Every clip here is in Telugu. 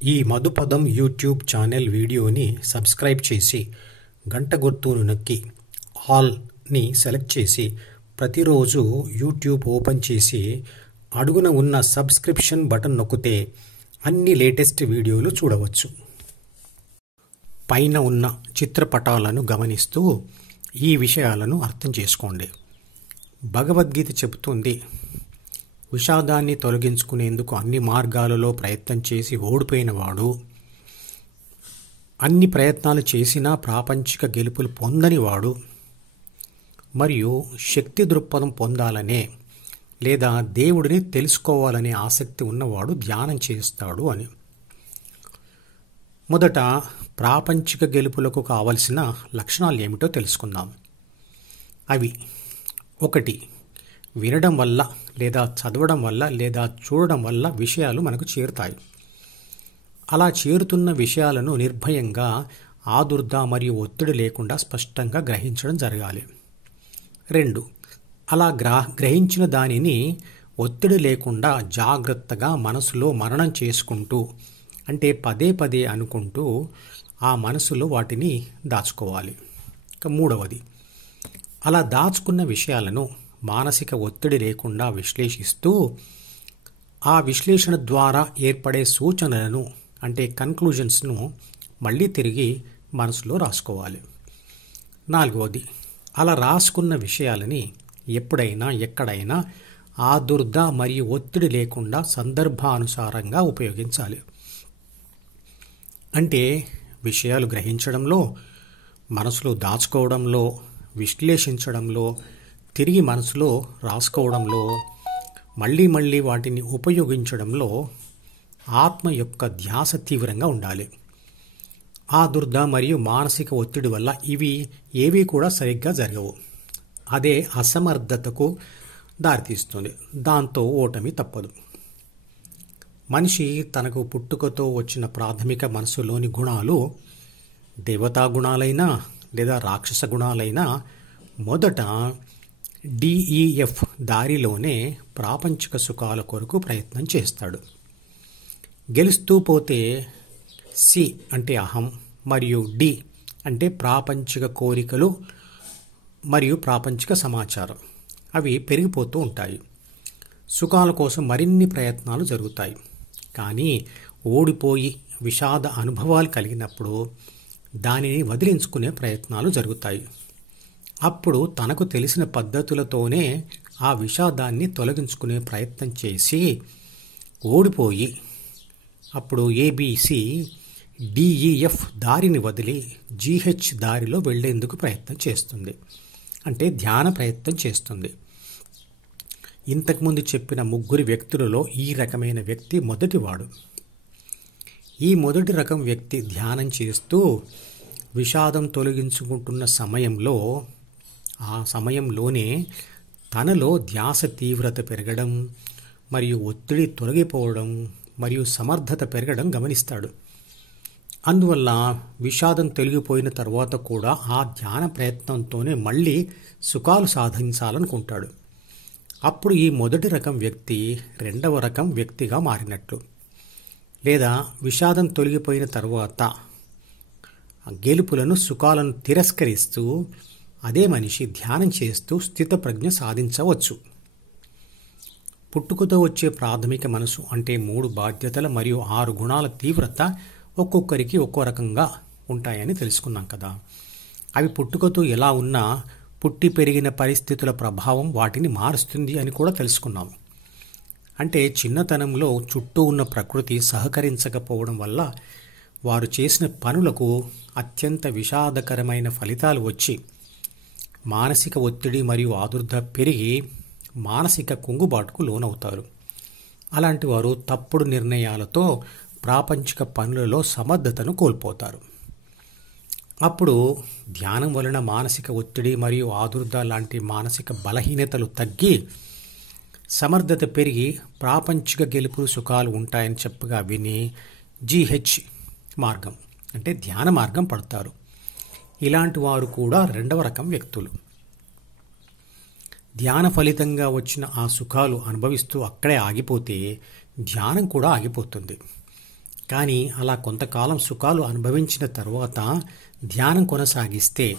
ఈ మధుపదం యూట్యూబ్ ఛానల్ వీడియోని సబ్స్క్రైబ్ చేసి గంట గుర్తును నొక్కి ఆల్ని సెలెక్ట్ చేసి ప్రతిరోజు యూట్యూబ్ ఓపెన్ చేసి అడుగున ఉన్న సబ్స్క్రిప్షన్ బటన్ నొక్కితే అన్ని లేటెస్ట్ వీడియోలు చూడవచ్చు. పైన ఉన్న చిత్రపటాలను గమనిస్తూ ఈ విషయాలను అర్థం చేసుకోండి. భగవద్గీత చెబుతుంది, విషాదాన్ని తొలగించుకునేందుకు అన్ని మార్గాలలో ప్రయత్నం చేసి ఓడిపోయినవాడు, అన్ని ప్రయత్నాలు చేసినా ప్రాపంచిక గెలుపులు పొందనివాడు, మరియు శక్తి దృక్పథం పొందాలనే లేదా దేవుడిని తెలుసుకోవాలనే ఆసక్తి ఉన్నవాడు ధ్యానం చేస్తాడు అని. మొదట ప్రాపంచిక గెలుపులకు కావలసిన లక్షణాలు ఏమిటో తెలుసుకుందాం. అవి: 1. వినడం వల్ల లేదా చదవడం వల్ల లేదా చూడడం వల్ల విషయాలు మనకు చేరుతాయి. అలా చేరుతున్న విషయాలను నిర్భయంగా, ఆదుర్ద మరియు ఒత్తిడి లేకుండా స్పష్టంగా గ్రహించడం జరగాలి. 2. అలా గ్రహించిన దానిని ఒత్తిడి లేకుండా జాగ్రత్తగా మనసులో మననం చేసుకుంటూ, అంటే పదే పదే అనుకుంటూ ఆ మనసులో వాటిని దాచుకోవాలి. 3. అలా దాచుకున్న విషయాలను మానసిక ఒత్తిడి లేకుండా విశ్లేషిస్తూ ఆ విశ్లేషణ ద్వారా ఏర్పడే సూచనలను, అంటే కన్క్లూజన్స్ను మళ్ళీ తిరిగి మనసులో రాసుకోవాలి. 4. అలా రాసుకున్న విషయాలని ఎప్పుడైనా ఎక్కడైనా ఆదుర్ద మరియు ఒత్తిడి లేకుండా సందర్భానుసారంగా ఉపయోగించాలి. అంటే విషయాలు గ్రహించడంలో, మనసులో దాచుకోవడంలో, విశ్లేషించడంలో, తిరిగి మనసులో రాసుకోవడంలో, మళ్ళీ మళ్ళీ వాటిని ఉపయోగించడంలో ఆత్మ యొక్క ధ్యాస తీవ్రంగా ఉండాలి. ఆదుర్ద మరియు మానసిక ఒత్తిడి వల్ల ఇవి ఏవి కూడా సరిగ్గా జరగవు. అదే అసమర్థతకు దారితీస్తుంది. దాంతో ఓటమి తప్పదు. మనిషి తనకు పుట్టుకతో వచ్చిన ప్రాథమిక మనసులోని గుణాలు, దేవతా గుణాలైనా లేదా రాక్షస గుణాలైనా, మొదట DEF దారిలోనే ప్రాపంచిక సుఖాల కొరకు ప్రయత్నం చేస్తాడు. గెలుస్తూ పోతే C అంటే అహం మరియు D అంటే ప్రాపంచిక కోరికలు మరియు ప్రాపంచిక సమాచారం, అవి పెరిగిపోతూ ఉంటాయి. సుఖాల కోసం మరిన్ని ప్రయత్నాలు జరుగుతాయి. కానీ ఓడిపోయి విషాద అనుభవాలు కలిగినప్పుడు దానిని వదిలించుకునే ప్రయత్నాలు జరుగుతాయి. అప్పుడు తనకు తెలిసిన పద్ధతులతోనే ఆ విషాదాన్ని తొలగించుకునే ప్రయత్నం చేసి ఓడిపోయి అప్పుడు ABC DEF దారిని వదిలి GH దారిలో వెళ్లేందుకు ప్రయత్నం చేస్తుంది, అంటే ధ్యాన ప్రయత్నం చేస్తుంది. ఇంతకుముందు చెప్పిన ముగ్గురు వ్యక్తులలో ఈ రకమైన వ్యక్తి మొదటివాడు. ఈ మొదటి రకం వ్యక్తి ధ్యానం చేస్తూ విషాదం తొలగించుకుంటున్న సమయంలో, ఆ సమయంలోనే తనలో ధ్యాస తీవ్రత పెరగడం మరియు ఒత్తిడి తొలగిపోవడం మరియు సమర్థత పెరగడం గమనిస్తాడు. అందువల్ల విషాదం తొలగిపోయిన తర్వాత కూడా ఆ ధ్యాన ప్రయత్నంతోనే మళ్ళీ సుఖాలు సాధించాలనుకుంటాడు. అప్పుడు ఈ మొదటి రకం వ్యక్తి రెండవ రకం వ్యక్తిగా మారినట్లు. లేదా విషాదం తొలగిపోయిన తర్వాత గెలుపులను, సుఖాలను తిరస్కరిస్తూ అదే మనిషి ధ్యానం చేస్తూ స్థితప్రజ్ఞ సాధించవచ్చు. పుట్టుకతో వచ్చే ప్రాథమిక మనసు అంటే 3 బాధ్యతల మరియు 6 గుణాల తీవ్రత ఒక్కొక్కరికి ఒక్కో రకంగా ఉంటాయని తెలుసుకున్నాం కదా. అవి పుట్టుకతో ఎలా ఉన్నా పుట్టి పెరిగిన పరిస్థితుల ప్రభావం వాటిని మారుస్తుంది అని కూడా తెలుసుకున్నాం. అంటే చిన్నతనంలో చుట్టూ ఉన్న ప్రకృతి సహకరించకపోవడం వల్ల వారు చేసిన పనులకు అత్యంత విషాదకరమైన ఫలితాలు వచ్చి మానసిక ఒత్తిడి మరియు ఆదుర్ద పెరిగి మానసిక కుంగుబాటుకు లోనవుతారు. అలాంటి వారు తప్పుడు నిర్ణయాలతో ప్రాపంచిక పనులలో సమర్థతను కోల్పోతారు. అప్పుడు ధ్యానం వలన మానసిక ఒత్తిడి మరియు ఆదుర్ద లాంటి మానసిక బలహీనతలు తగ్గి సమర్థత పెరిగి ప్రాపంచిక గెలుపు సుఖాలు ఉంటాయని చెప్పగా విని GH మార్గం అంటే ధ్యాన మార్గం పడతారు. ఇలాంటి వారు కూడా రెండవ రకం వ్యక్తులు. ధ్యాన ఫలితంగా వచ్చిన ఆ సుఖాలు అనుభవిస్తూ అక్కడే ఆగిపోతే ధ్యానం కూడా ఆగిపోతుంది. కానీ అలా కొంతకాలం సుఖాలు అనుభవించిన తరువాత ధ్యానం కొనసాగిస్తే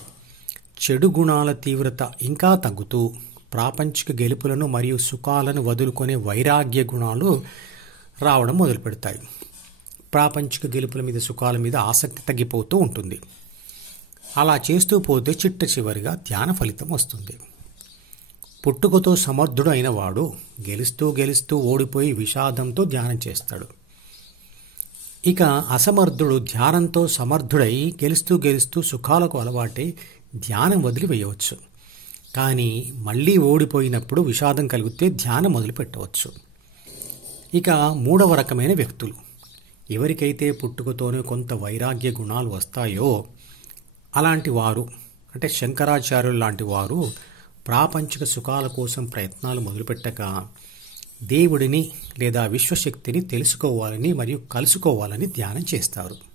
చెడు గుణాల తీవ్రత ఇంకా తగ్గుతూ ప్రాపంచిక గెలుపులను మరియు సుఖాలను వదులుకునే వైరాగ్య గుణాలు రావడం మొదలుపెడతాయి. ప్రాపంచిక గెలుపుల మీద, సుఖాల మీద ఆసక్తి తగ్గిపోతూ ఉంటుంది. అలా చేస్తూ పోతే చిట్ట చివరిగా ధ్యాన ఫలితం వస్తుంది. పుట్టుకతో సమర్థుడు అయిన వాడు గెలుస్తూ గెలుస్తూ ఓడిపోయి విషాదంతో ధ్యానం చేస్తాడు. ఇక అసమర్థుడు ధ్యానంతో సమర్థుడై గెలుస్తూ గెలుస్తూ సుఖాలకు అలవాటై ధ్యానం వదిలివేయవచ్చు. కానీ మళ్ళీ ఓడిపోయినప్పుడు విషాదం కలిగితే ధ్యానం మొదలు పెట్టవచ్చు. ఇక మూడవ రకమైన వ్యక్తులు, ఎవరికైతే పుట్టుకతోనే కొంత వైరాగ్య గుణాలు వస్తాయో అలాంటి వారు, అంటే శంకరాచార్యులు లాంటి వారు ప్రాపంచిక సుఖాల కోసం ప్రయత్నాలు మొదలుపెట్టక దేవుడిని లేదా విశ్వశక్తిని తెలుసుకోవాలని మరియు కలుసుకోవాలని ధ్యానం చేస్తారు.